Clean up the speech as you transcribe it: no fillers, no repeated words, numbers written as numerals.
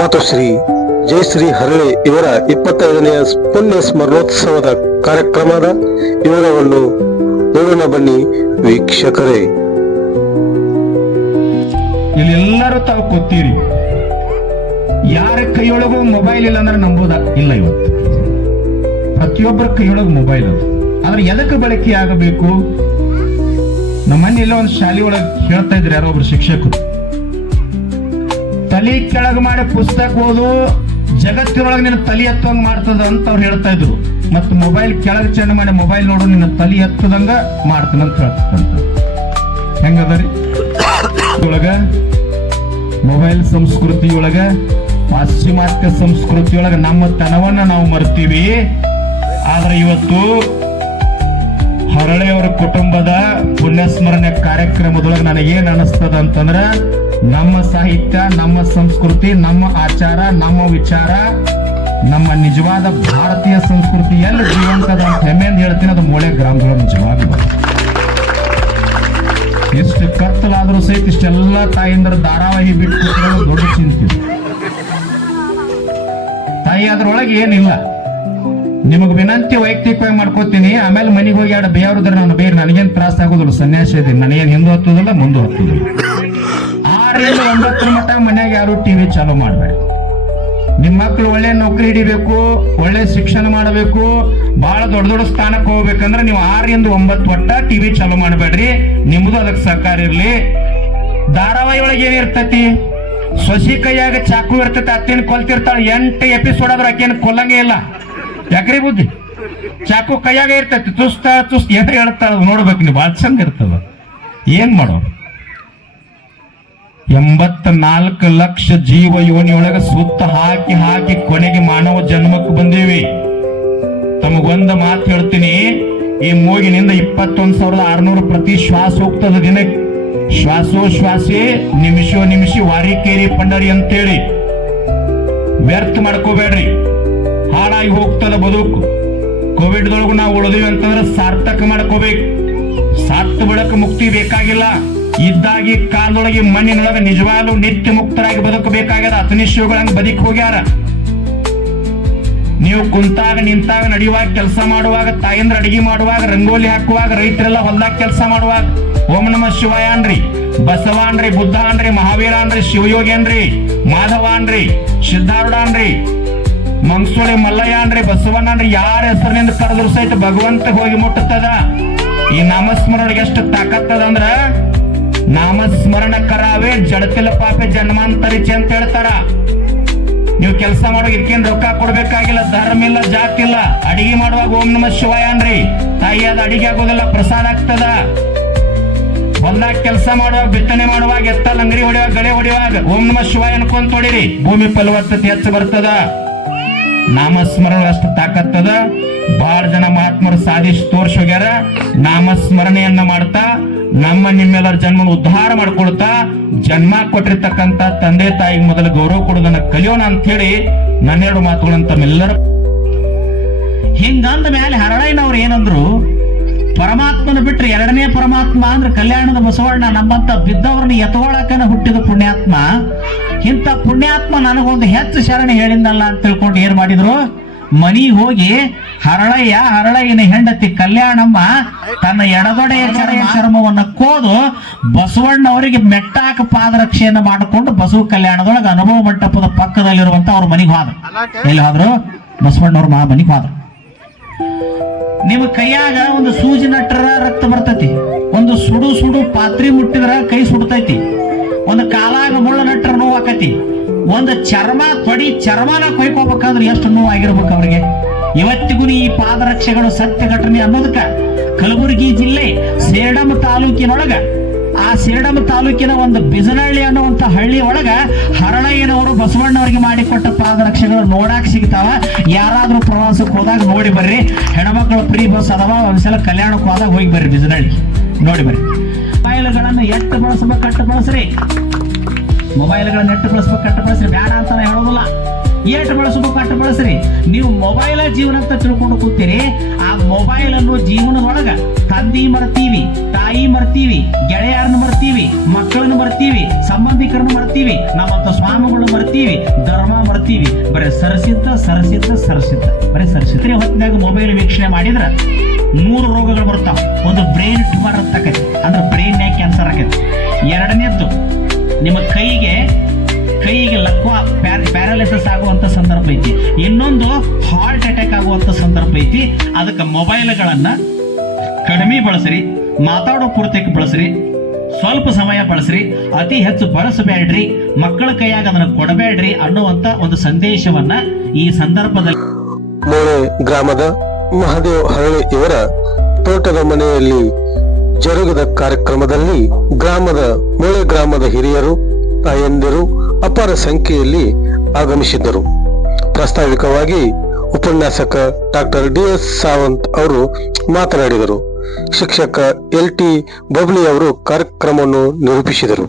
ಮತ್ತು ಶ್ರೀ ಜಯಶ್ರೀ ಹರಳೆ ಇವರ 25ನೇ ಪುಣ್ಯ ಸ್ಮರಣೋತ್ಸವದ ಕಾರ್ಯಕ್ರಮದ ವಿವರವನ್ನು ನೋಡೋಣ ಬನ್ನಿ ವೀಕ್ಷಕರೇ. ಇಲ್ಲೆಲ್ಲರೂ ತಾವು ಕೂತೀರಿ, ಯಾರ ಕೈಯೊಳಗೂ ಮೊಬೈಲ್ ಇಲ್ಲ ಅಂದ್ರೆ ನಂಬೋದ ಇಲ್ಲ. ಇವತ್ತು ಪ್ರತಿಯೊಬ್ಬರ ಕೈಯೊಳಗೆ ಮೊಬೈಲ್ ಅದು. ಆದ್ರೆ ಎದಕ್ಕೆ ಬಳಕೆ ಆಗಬೇಕು? ನಮ್ಮ ಮನೆಯಲ್ಲ ಒಂದು ಶಾಲೆ ಒಳಗೆ ಹೇಳ್ತಾ ಇದ್ರು ಯಾರೋ ಒಬ್ರು ಶಿಕ್ಷಕರು, ತಲೆ ಕೆಳಗೆ ಮಾಡಿ ಪುಸ್ತಕ ಓದು ಜಗತ್ತಿನೊಳಗೆ ನಿನ್ನ ತಲೆ ಎತ್ತುವಂಗ ಮಾಡ್ತದ ಅಂತ ಅವ್ರು ಹೇಳ್ತಾ ಇದ್ರು. ಮತ್ತು ಮೊಬೈಲ್ ಕೆಳಗೆ ಚೆಂದ ಮಾಡಿ ಮೊಬೈಲ್ ನೋಡು ನಿನ್ನ ತಲೆ ಎತ್ತದಂಗ ಮಾಡ್ತಾನ ಅಂತ ಹೇಳ್ತಂತ. ಹೆಂಗದರಿ ಒಳಗ ಮೊಬೈಲ್ ಸಂಸ್ಕೃತಿಯೊಳಗ ಪಾಶ್ಚಿಮಾತ್ಯ ಸಂಸ್ಕೃತಿಯೊಳಗ ನಮ್ಮ ತನವನ್ನ ನಾವು ಮರ್ತೀವಿ. ಆದ್ರೆ ಇವತ್ತು ಹರಳೆಯವರ ಕುಟುಂಬದ ಪುಣ್ಯಸ್ಮರಣೆ ಕಾರ್ಯಕ್ರಮದೊಳಗೆ ನನಗೇನ್ ಅನಿಸ್ತದ ಅಂತಂದ್ರ, ನಮ್ಮ ಸಾಹಿತ್ಯ, ನಮ್ಮ ಸಂಸ್ಕೃತಿ, ನಮ್ಮ ಆಚಾರ, ನಮ್ಮ ವಿಚಾರ, ನಮ್ಮ ನಿಜವಾದ ಭಾರತೀಯ ಸಂಸ್ಕೃತಿ ಎಲ್ಲಿ ಜೀವಂತದ ಅಂತ ಹೆಮ್ಮೆಯಿಂದ ಹೇಳ್ತೀನಿ. ಅದು ಮೂಳೆ ಗ್ರಾಮಗಳು ನಿಜವಾಗ್ಲೂ ಎಷ್ಟು ಕತ್ತಲಾದ್ರೂ ಸಹಿತ ಇಷ್ಟೆಲ್ಲ ತಾಯಿಂದ್ರ ಧಾರಾವಾಹಿ ಬಿಟ್ಟು ದೊಡ್ಡ ಚಿಂತೆ. ತಾಯಿ ಅದ್ರೊಳಗೆ ಏನಿಲ್ಲ. ನಿಮಗ್ ವಿನಂತಿ ವೈಯಕ್ತಿಕವಾಗಿ ಮಾಡ್ಕೋತೀನಿ. ಆಮೇಲೆ ಮನೆಗೆ ಹೋಗಿ ಎರಡು ಬೇವ್ರದ್ರ ನಾನು ಬೇರೆ ನನಗೇನ್ ತ್ರಾಸ ಆಗೋದಿಲ್ಲ. ಸನ್ಯಾಸ ಇದೀನಿ, ನನಗೇನ್ ಹಿಂದೆ ಹತ್ತೋದಿಲ್ಲ ಮುಂದೆ ಹತ್ತೋದಿಲ್ಲ. 6ರಿಂದ 9 ಮಟ್ಟ ಮನ್ಯಾಗ ಯಾರು ಟಿವಿ ಚಾಲೂ ಮಾಡ್ಬೇಡಿ. ನಿಮ್ಮ ಮಕ್ಕಳು ಒಳ್ಳೆ ನೌಕರಿ ಹಿಡಿಬೇಕು, ಒಳ್ಳೆ ಶಿಕ್ಷಣ ಮಾಡಬೇಕು, ಬಹಳ ದೊಡ್ಡ ದೊಡ್ಡ ಸ್ಥಾನಕ್ಕೆ ಹೋಗ್ಬೇಕಂದ್ರೆ ನೀವು 6ರಿಂದ 9 ಒಟ್ಟ ಟಿವಿ ಚಾಲೂ ಮಾಡಬೇಡ್ರಿ. ನಿಮ್ದು ಅದಕ್ಕೆ ಸಹಕಾರ ಇರ್ಲಿ. ಧಾರಾವಾಹಿ ಒಳಗೆ ಏನಿರ್ತತಿ? ಸೊಸಿ ಕೈಯಾಗ ಚಾಕು ಇರ್ತೈತಿ, ಅತ್ತೇನು ಕೊಲ್ತಿರ್ತಾಳೆ. 8 ಎಪಿಸೋಡ್ ಆದ್ರೆ ಆಕೇನು ಕೊಲ್ಲಂಗೆ ಇಲ್ಲ. ಯಾಕ್ರಿ ಬುದ್ಧಿ? ಚಾಕು ಕೈಯಾಗ ಇರ್ತೈತಿ, ತುಸ್ತ ಏನ್ರಿ ಹೇಳ್ತಾಳ ನೋಡ್ಬೇಕು ನೀವು, ಭಾಳ ಚಂದ ಇರ್ತದ. ಏನ್ ಮಾಡೋ? 84 ಲಕ್ಷ ಜೀವ ಯೋನಿಯೊಳಗ ಸುತ್ತ ಹಾಕಿ ಹಾಕಿ ಕೊನೆಗೆ ಮಾನವ ಜನ್ಮಕ್ಕೆ ಬಂದೇವಿ. ತಮಗೊಂದು ಮಾತು ಹೇಳ್ತೀನಿ, ಈ ಮೂಗಿನಿಂದ 21,600 ಪ್ರತಿ ಶ್ವಾಸ ಹೋಗ್ತದ ದಿನಕ್ಕೆ. ಶ್ವಾಸೋಶ್ವಾಸಿ ನಿಮಿಷಿ ವಾರಿಕೇರಿ ಪಂಡರಿ ಅಂತೇಳಿ ವ್ಯರ್ಥ ಮಾಡ್ಕೋಬೇಡ್ರಿ. ಹಾಳಾಗಿ ಹೋಗ್ತದ ಬದುಕು. ಕೋವಿಡ್ದೊಳಗು ನಾವು ಉಳಿದಿವಿ ಅಂತಂದ್ರೆ ಸಾರ್ಥಕ ಮಾಡ್ಕೋಬೇಕು. ಸಾತ್ ಬಿಡಕ್ಕೆ ಮುಕ್ತಿ ಬೇಕಾಗಿಲ್ಲ. ಇದ್ದಾಗಿ ಕಾಲದೊಳಗೆ ಮಣ್ಣಿನೊಳಗೆ ನಿಜವಾಗ್ಲೂ ನಿತ್ಯ ಮುಕ್ತರಾಗಿ ಬದುಕಬೇಕಾಗ್ಯದ. ಅತನಿಶ್ಯಗಳಂಗ್ ಬದುಕಿ ಹೋಗ್ಯಾರ. ನೀವು ಕುಂತಾಗ ನಿಂತಾಗ ನಡೆಯುವಾಗ ಕೆಲಸ ಮಾಡುವಾಗ, ತಾಯಿಂದ್ರ ಅಡಿಗೆ ಮಾಡುವಾಗ, ರಂಗೋಲಿ ಹಾಕುವಾಗ, ರೈತರೆಲ್ಲ ಹೊಲ್ದಾಗ ಕೆಲಸ ಮಾಡುವಾಗ ಓಂ ನಮ ಶಿವಾಯ ಅನ್ರಿ, ಬಸವ ಅನ್ರಿ, ಬುದ್ಧ ಅನ್ರಿ, ಮಹಾವೀರ ಅನ್ರಿ, ಶಿವಯೋಗಿ ಅನ್ರಿ, ಮಾಧವ ಅನ್ರಿ, ಸಿದ್ಧಾರೂಢ ಅನ್ರಿ, ಮಂಗಸೂಳಿ ಮಲ್ಲಯ್ಯ ಅನ್ರಿ, ಬಸವಣ್ಣ ಅನ್ರಿ, ಯಾರ ಹೆಸರಿನಿಂದ ಕರೆದ್ರು ಸಹಿತ ಭಗವಂತ ಹೋಗಿ ಮುಟ್ಟುತ್ತದ. ಈ ನಾಮಸ್ಮರಣೆಗೆ ಎಷ್ಟು ತಾಕತ್ತದ ಅಂದ್ರ, ನಾಮಸ್ಮರಣ ಕರಾವೆ ಜಡತಿಲ ಪಾಪೆ ಜನ್ಮಾಂತರಿಚೆ ಅಂತ ಹೇಳ್ತಾರ. ನೀವು ಕೆಲಸ ಮಾಡುವಾಗ ಇದಕ್ಕೇನು ರೊಕ್ಕ ಕೊಡ್ಬೇಕಾಗಿಲ್ಲ, ಧರ್ಮ ಇಲ್ಲ, ಜಾತಿ ಇಲ್ಲ. ಅಡಿಗೆ ಮಾಡುವಾಗ ಓಂ ನಮ ಶಿವಾಯ ಅನ್ರಿ. ತಾಯಿಯಾದ ಅಡಿಗೆ ಆಗೋದಿಲ್ಲ, ಪ್ರಸಾದ ಆಗ್ತದ. ಹೊಲ್ದಾಗ ಕೆಲಸ ಮಾಡುವಾಗ, ಬಿತ್ತನೆ ಮಾಡುವಾಗ, ಎತ್ತಲ್ ಅಂಗಡಿ ಹೊಡೆಯುವಾಗ, ಗಳೆ ಹೊಡೆಯುವಾಗ ಓಂ ನಮ ಶಿವಾಯ ಅನ್ಕೊಂತ ಹೊಡಿರಿ. ಭೂಮಿ ಫಲವತ್ತತೆ ಹೆಚ್ಚು ಬರ್ತದ. ನಾಮಸ್ಮರಣೆ ಅಷ್ಟು ತಾಕತ್ತದ. ಬಹಳ ಜನ ಮಹಾತ್ಮರು ಸಾಧಿಸಿ ತೋರ್ಸಿ ಹೋಗ್ಯಾರ. ನಾಮಸ್ಮರಣೆಯನ್ನ ಮಾಡ್ತಾ ನಮ್ಮ ನಿಮ್ಮೆಲ್ಲರ ಜನ್ಮ ಉದ್ಧಾರ ಮಾಡ್ಕೊಳ್ತಾ, ಜನ್ಮ ಕೊಟ್ಟಿರ್ತಕ್ಕಂಥ ತಂದೆ ತಾಯಿಗೆ ಮೊದಲು ಗೌರವ ಕೊಡೋದನ್ನ ಕಲಿಯೋಣ ಅಂತ ಹೇಳಿ ನನ್ನೆರಡು ಮಾತುಗಳಂತ ತಮ್ಮೆಲ್ಲರ. ಹಿಂಗಂದ ಮೇಲೆ ಹರಳಯ್ಯನವ್ರು ಏನಂದ್ರು, ಪರಮಾತ್ಮನ ಬಿಟ್ರೆ ಎರಡನೇ ಪರಮಾತ್ಮ ಅಂದ್ರೆ ಕಲ್ಯಾಣದ ಬಸವಣ್ಣ. ನಮ್ಮಂತ ಬಿದ್ದವ್ರನ್ನ ಎತ್ಕೊಳಕನ ಹುಟ್ಟಿದ ಪುಣ್ಯಾತ್ಮ. ಇಂಥ ಪುಣ್ಯಾತ್ಮ ನನಗೊಂದು ಹೆಚ್ಚು ಶರಣೆ ಹೇಳಿದ್ನಲ್ಲ ಅಂತ ತಿಳ್ಕೊಂಡು ಏನ್ ಮಾಡಿದ್ರು, ಮನಿಗೆ ಹೋಗಿ ಹರಳಯ್ಯನ ಹೆಂಡತಿ ಕಲ್ಯಾಣಮ್ಮ ತನ್ನ ಎಡದೊಡೆಯ ಚರ್ಮವನ್ನ ಕೋದು ಬಸವಣ್ಣವರಿಗೆ ಮೆಟ್ಟಾಕ ಪಾದರಕ್ಷೆಯನ್ನ ಮಾಡಿಕೊಂಡು ಬಸವ ಕಲ್ಯಾಣದೊಳಗೆ ಅನುಭವ ಮಂಟಪದ ಪಕ್ಕದಲ್ಲಿರುವಂತ ಅವ್ರ ಮನಿಗೆ ಹೋದ್ರು. ಎಲ್ಲಿ ಹೋದ್ರು? ಬಸವಣ್ಣವ್ರ ಮನಿಗೆ ಹೋದ್ರು. ನಿಮ್ಮ ಕೈಯಾಗ ಒಂದು ಸೂಜಿ ನಟ್ರ ರಕ್ತ ಬರ್ತೈತಿ, ಒಂದು ಸುಡು ಪಾತ್ರಿ ಮುಟ್ಟಿದ್ರ ಕೈ ಸುಡ್ತೈತಿ, ಒಂದು ಕಾಲಾಗ ಮುಳ್ಳ ನಟ್ರ ನೋವು ಆಕತಿ, ಒಂದು ಚರ್ಮನ ಕೊಯ್ಕೋಬೇಕಂದ್ರೆ ಎಷ್ಟು ನೋವು ಆಗಿರ್ಬೇಕು ಅವ್ರಿಗೆ. ಇವತ್ತಿಗೂ ಈ ಪಾದರಕ್ಷೆಗಳು ಸತ್ಯ ಘಟನೆ ಅನ್ನೋದಕ್ಕ ಕಲಬುರಗಿ ಜಿಲ್ಲೆ ಸೇಡಂ ತಾಲೂಕಿನೊಳಗ, ಆ ಸೇಡಂ ತಾಲೂಕಿನ ಒಂದು ಬಿಜನಹಳ್ಳಿ ಅನ್ನುವಂತ ಹಳ್ಳಿ ಒಳಗ ಹರಳಯ್ಯನವರು ಬಸವಣ್ಣವರಿಗೆ ಮಾಡಿಕೊಟ್ಟ ಪಾದರಕ್ಷೆಗಳು ನೋಡಾಕ್ ಸಿಗ್ತಾವ. ಯಾರಾದ್ರೂ ಪ್ರವಾಸಕ್ಕೆ ಹೋದಾಗ ನೋಡಿ ಬರ್ರಿ. ಹೆಣ್ಮಕ್ಳು ಫ್ರೀ ಬಸ್ ಅದಾವ, ಒಂದ್ಸಲ ಕಲ್ಯಾಣಕ್ಕೆ ಹೋದಾಗ ಹೋಗಿ ಬರ್ರಿ, ಬಿಜನಹಳ್ಳಿ ನೋಡಿ ಬರ್ರಿ. ಮೊಬೈಲ್ಗಳನ್ನು ಎಟ್ಟು ಬಳಸ್ಬೇಕು ಕಟ್ಟು ಬಳಸ್ರಿ. ಮೊಬೈಲ್ಗಳನ್ನ ಎಟ್ಟು ಬಳಸ್ಬೇಕು ಕಟ್ಟು ಬಳಸ್ರಿ, ಬೇಡ ಅಂತ ಹೇಳೋದಿಲ್ಲ. ಏಟು ಬಳಸ್ಬೇಕು ಅಟ್ಟು ಬಳಸ್ರಿ. ನೀವು ಮೊಬೈಲ ಜೀವನ ಅಂತ ತಿಳ್ಕೊಂಡು ಕೂತೀರಿ. ಆ ಮೊಬೈಲ್ ಅನ್ನೋ ಜೀವನದೊಳಗ ತಂದಿ ಮರ್ತೀವಿ, ತಾಯಿ ಮರ್ತೀವಿ, ಗೆಳೆಯರನ್ನ ಮರ್ತೀವಿ, ಮಕ್ಕಳನ್ನ ಮರ್ತೀವಿ, ಸಂಬಂಧಿಕರನ್ನ ಮರ್ತೀವಿ, ನಮ್ಮಂತ ಸ್ವಾಮಿಗಳನ್ನ ಮರ್ತೀವಿ, ಧರ್ಮ ಮರ್ತೀವಿ. ಬರೀ ಸರಸಿದ್ದ ಬರೀ ಸರಸಿದ್ರಿ ಹೊತ್ತಿನಾಗ ಮೊಬೈಲ್ ವೀಕ್ಷಣೆ ಮಾಡಿದ್ರ 3 ರೋಗಗಳು ಬರ್ತಾವ. ಒಂದು ಬ್ರೈನ್ ಟ್ಯೂಮರ್ ಅಂತಕೈತಿ, ಅಂದ್ರೆ ಬ್ರೈನ್ ಕ್ಯಾನ್ಸರ್ ಆಕೈತಿ. ಎರಡನೇದ್ದು ನಿಮ್ಮ ಕೈಗೆ ಲಕ್ವಾ ಪ್ಯಾರಾಲಿಸಿಸ್ ಆಗುವಂತ ಸಂದರ್ಭ ಐತಿ. ಇನ್ನೊಂದು ಹಾರ್ಟ್ ಅಟ್ಯಾಕ್ ಆಗುವಂತ ಸಂದರ್ಭ ಐತಿ. ಅದಕ್ಕೆ ಮೊಬೈಲ್ಗಳನ್ನ ಕಡಿಮೆ ಬಳಸ್ರಿ, ಮಾತಾಡೋ ಪೂರ್ತಕ್ಕೆ ಬಳಸ್ರಿ, ಸ್ವಲ್ಪ ಸಮಯ ಬಳಸ್ರಿ, ಅತಿ ಹೆಚ್ಚು ಬಳಸಬೇಡ್ರಿ, ಮಕ್ಕಳ ಕೈಯಾಗ ಅದನ್ನ ಕೊಡಬೇಡ್ರಿ ಅನ್ನುವಂತ ಒಂದು ಸಂದೇಶವನ್ನ ಈ ಸಂದರ್ಭದಲ್ಲಿ ಮೂಳೆ ಗ್ರಾಮದ ಮಹಾದೇವ್ ಹರಳೆ ಇವರ ತೋಟದ ಮನೆಯಲ್ಲಿ ಜರುಗಿದ ಕಾರ್ಯಕ್ರಮದಲ್ಲಿ ಮೂಳೆ ಗ್ರಾಮದ ಹಿರಿಯರು, ತಾಯಂದಿರು ಅಪಾರ ಸಂಖ್ಯೆಯಲ್ಲಿ ಆಗಮಿಸಿದ್ದರು. ಪ್ರಾಸ್ತಾವಿಕವಾಗಿ ಉಪನ್ಯಾಸಕ ಡಾಕ್ಟರ್ ಡಿ.ಎಸ್. ಸಾವಂತ್ ಅವರು ಮಾತನಾಡಿದರು. ಶಿಕ್ಷಕ ಎಲ್.ಟಿ. ಬಬ್ಲಿ ಅವರು ಕಾರ್ಯಕ್ರಮವನ್ನು ನಿರೂಪಿಸಿದರು.